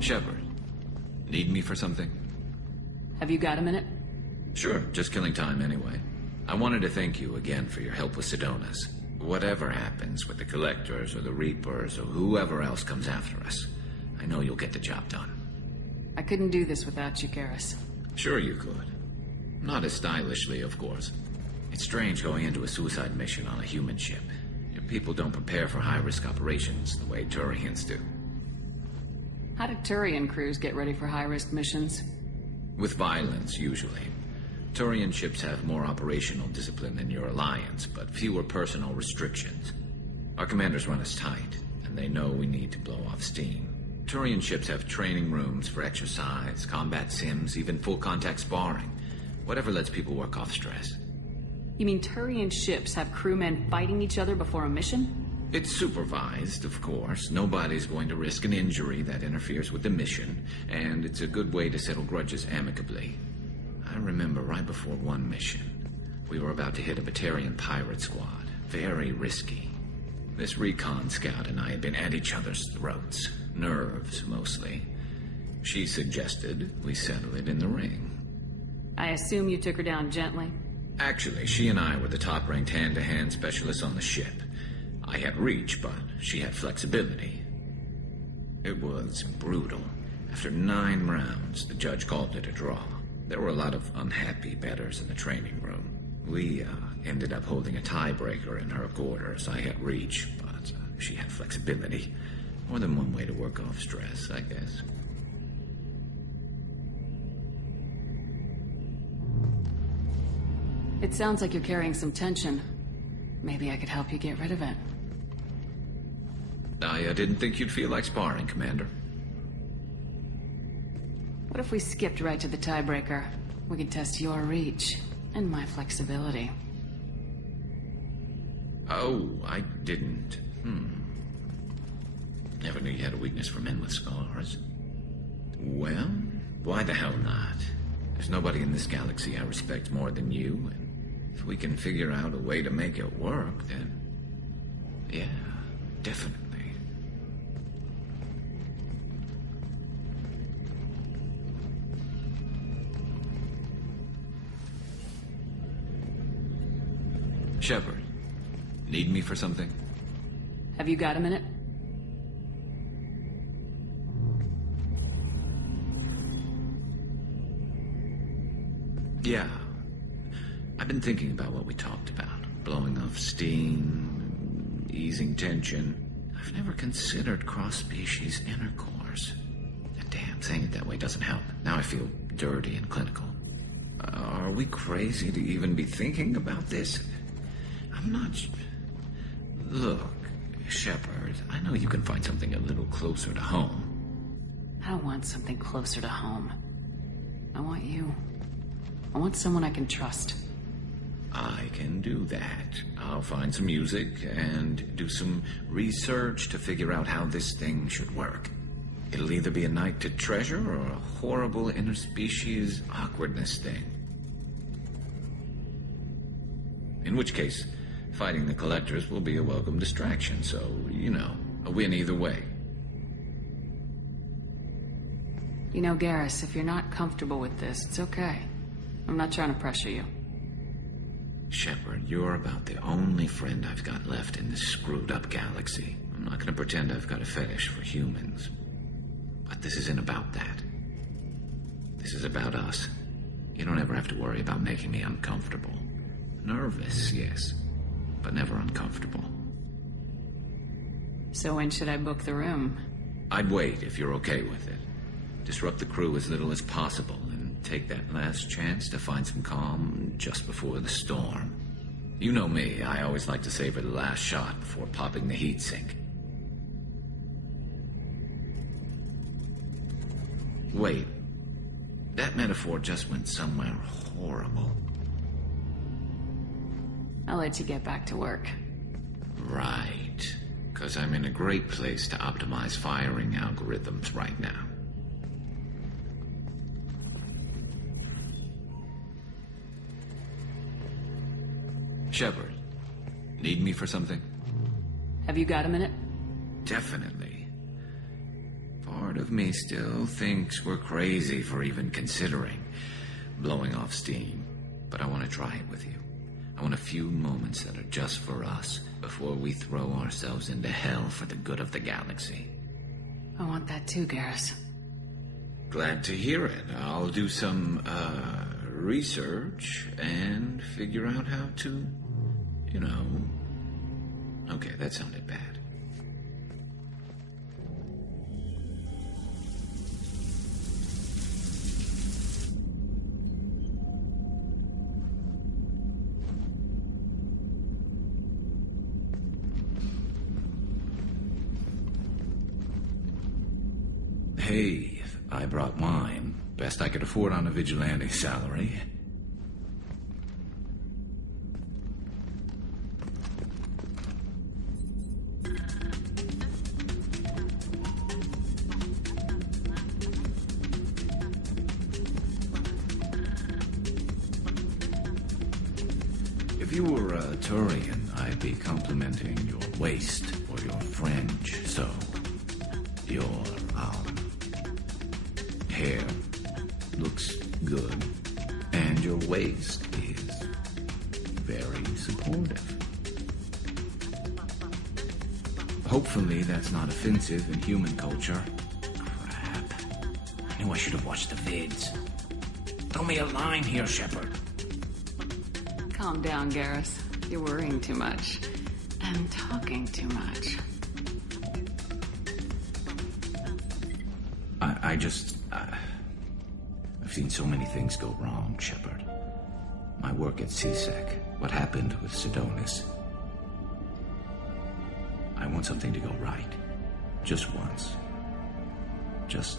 Shepard, need me for something? Have you got a minute? Sure, just killing time anyway. I wanted to thank you again for your help with Sidonis. Whatever happens with the Collectors or the Reapers or whoever else comes after us, I know you'll get the job done. I couldn't do this without you, Garrus. Sure you could. Not as stylishly, of course. It's strange going into a suicide mission on a human ship. Your people don't prepare for high-risk operations the way Turians do. How do Turian crews get ready for high-risk missions? With violence, usually. Turian ships have more operational discipline than your alliance, but fewer personal restrictions. Our commanders run us tight, and they know we need to blow off steam. Turian ships have training rooms for exercise, combat sims, even full-contact sparring. Whatever lets people work off stress. You mean Turian ships have crewmen fighting each other before a mission? It's supervised, of course. Nobody's going to risk an injury that interferes with the mission, and it's a good way to settle grudges amicably. I remember right before one mission, we were about to hit a Batarian pirate squad. Very risky. This recon scout and I had been at each other's throats. Nerves, mostly. She suggested we settle it in the ring. I assume you took her down gently? Actually, she and I were the top-ranked hand-to-hand specialists on the ship. I had reach, but she had flexibility. It was brutal. After 9 rounds, the judge called it a draw. There were a lot of unhappy bettors in the training room. We ended up holding a tiebreaker in her quarters. I had reach, but she had flexibility. More than one way to work off stress, I guess. It sounds like you're carrying some tension. Maybe I could help you get rid of it. I didn't think you'd feel like sparring, Commander. What if we skipped right to the tiebreaker? We could test your reach and my flexibility. Oh, I didn't. Never knew you had a weakness for men with scars. Well, why the hell not? There's nobody in this galaxy I respect more than you, and if we can figure out a way to make it work, then... yeah, definitely. Shepard, need me for something? Have you got a minute? Yeah. I've been thinking about what we talked about. Blowing off steam, easing tension. I've never considered cross-species intercourse. Damn, saying it that way doesn't help. Now I feel dirty and clinical. Are we crazy to even be thinking about this? I'm not... Look, Shepard, I know you can find something a little closer to home. I don't want something closer to home. I want you. I want someone I can trust. I can do that. I'll find some music and do some research to figure out how this thing should work. It'll either be a night to treasure or a horrible interspecies awkwardness thing. In which case, fighting the Collectors will be a welcome distraction, so, you know, a win either way. You know, Garrus, if you're not comfortable with this, it's okay. I'm not trying to pressure you. Shepard, you're about the only friend I've got left in this screwed-up galaxy. I'm not gonna pretend I've got a fetish for humans. But this isn't about that. This is about us. You don't ever have to worry about making me uncomfortable. Nervous, yes, but never uncomfortable. So when should I book the room? I'd wait if you're okay with it. Disrupt the crew as little as possible and take that last chance to find some calm just before the storm. You know me, I always like to savor the last shot before popping the heat sink. Wait, that metaphor just went somewhere horrible. I'll let you get back to work. Right, because I'm in a great place to optimize firing algorithms right now. Shepard, need me for something? Have you got a minute? Definitely. Part part of me still thinks we're crazy for even considering blowing off steam. But I want to try it with you. I want a few moments that are just for us before we throw ourselves into hell for the good of the galaxy. I want that too, Garrus. Glad to hear it. I'll do some, research and figure out how to, Okay, that sounded bad. Hey, I brought wine. Best I could afford on a vigilante salary. If you were a Turian, I'd be complimenting your waist or your fringe, so your, hair looks good, and your waist is very supportive. Hopefully that's not offensive in human culture. Crap. I knew I should have watched the vids. Throw me a line here, Shepard. Calm down, Garrus. You're worrying too much. And talking too much. I've seen so many things go wrong, Shepard. My work at CSEC, what happened with Sidonis. I want something to go right. Just once. Just